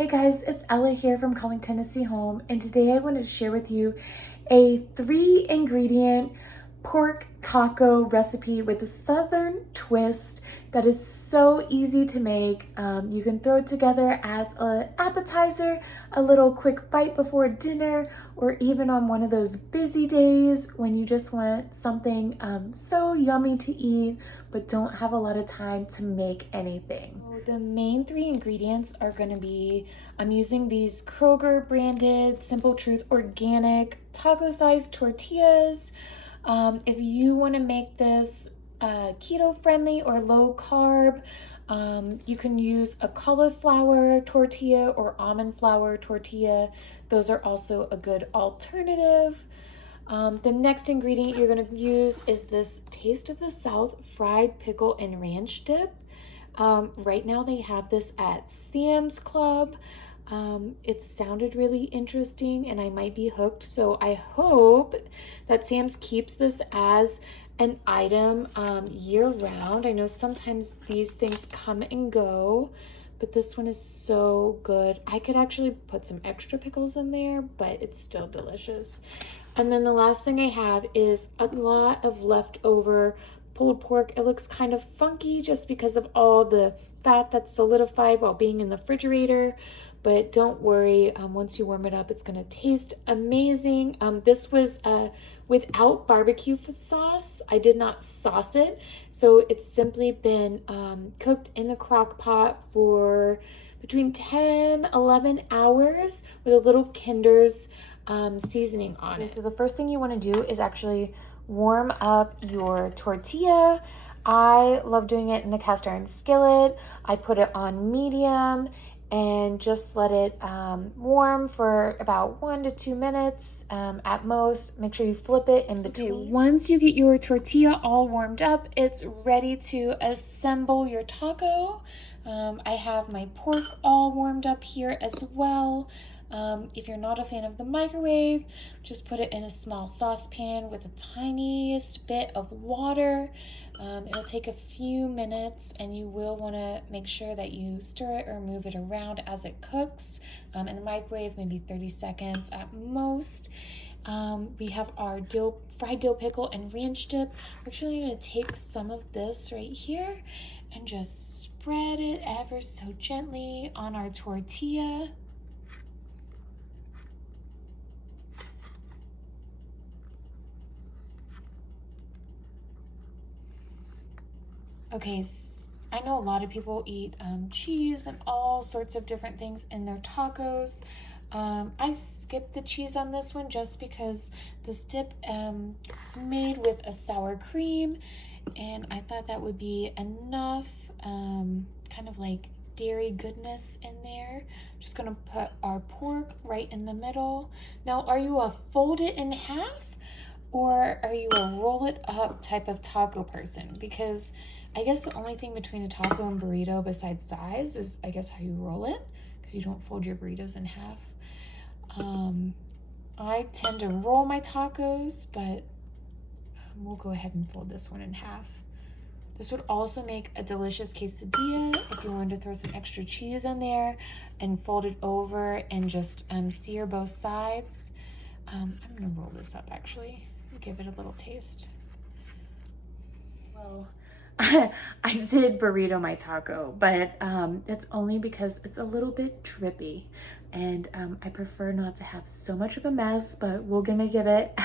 Hey guys, it's Ella here from Calling Tennessee Home, and today I wanted to share with you a 3-ingredient pork taco recipe with a southern twist that is so easy to make. You can throw it together as an appetizer, a little quick bite before dinner, or even on one of those busy days when you just want something so yummy to eat but don't have a lot of time to make anything. So the main 3 ingredients are going to be, I'm using these Kroger branded Simple Truth organic taco sized tortillas. If you want to make this keto friendly or low carb, you can use a cauliflower tortilla or almond flour tortilla. Those are also a good alternative. The next ingredient you're going to use is this Taste of the South fried pickle and ranch dip. Right now they have this at Sam's Club. It sounded really interesting and I might be hooked. So I hope that Sam's keeps this as an item year round. I know sometimes these things come and go, but this one is so good. I could actually put some extra pickles in there, but it's still delicious. And then the last thing I have is a lot of leftover pulled pork. It looks kind of funky just because of all the fat that's solidified while being in the refrigerator, but don't worry, once you warm it up, it's gonna taste amazing. This was without barbecue sauce. I did not sauce it, so it's simply been cooked in the crock pot for between 10-11 hours with a little Kinder's seasoning on it. So the first thing you want to do is actually warm up your tortilla. I love doing it in a cast iron skillet. I put it on medium and just let it warm for about 1 to 2 minutes at most. Make sure you flip it in between. Okay, once you get your tortilla all warmed up, it's ready to assemble your taco. I have my pork all warmed up here as well. If you're not a fan of the microwave, just put it in a small saucepan with the tiniest bit of water. It'll take a few minutes and you will want to make sure that you stir it or move it around as it cooks. In the microwave, maybe 30 seconds at most. We have our fried dill pickle and ranch dip. We're actually going to take some of this right here and just spread it ever so gently on our tortilla. Okay, I know a lot of people eat cheese and all sorts of different things in their tacos. I skipped the cheese on this one just because this dip is made with a sour cream, and I thought that would be enough kind of like dairy goodness in there. Just gonna put our pork right in the middle. Now, are you a fold it in half or are you a roll it up type of taco person? Because I guess the only thing between a taco and burrito besides size is, I guess, how you roll it, because you don't fold your burritos in half. I tend to roll my tacos, but we'll go ahead and fold this one in half. This would also make a delicious quesadilla if you wanted to throw some extra cheese in there and fold it over and just sear both sides. I'm gonna roll this up actually and give it a little taste. Well, I did burrito my taco, but that's only because it's a little bit drippy and I prefer not to have so much of a mess, but we're gonna give it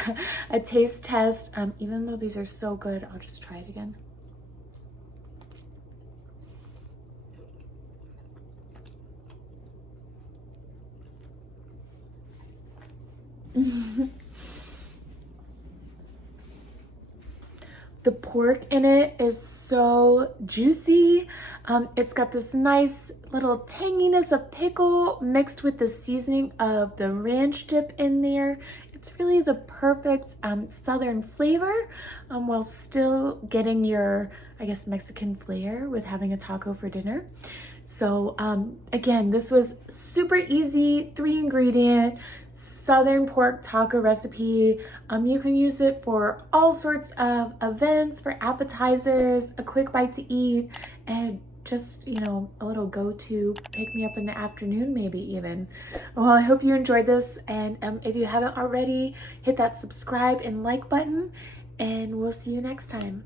a taste test. Even though these are so good, I'll just try it again. The pork in it is so juicy. It's got this nice little tanginess of pickle mixed with the seasoning of the ranch dip in there. It's really the perfect southern flavor while still getting your, I guess, Mexican flair with having a taco for dinner. So again, this was super easy, 3-ingredient southern pork taco recipe. You can use it for all sorts of events, for appetizers, a quick bite to eat, and just, you know, a little go-to pick me up in the afternoon, maybe even. Well, I hope you enjoyed this, and if you haven't already, hit that subscribe and like button, and we'll see you next time.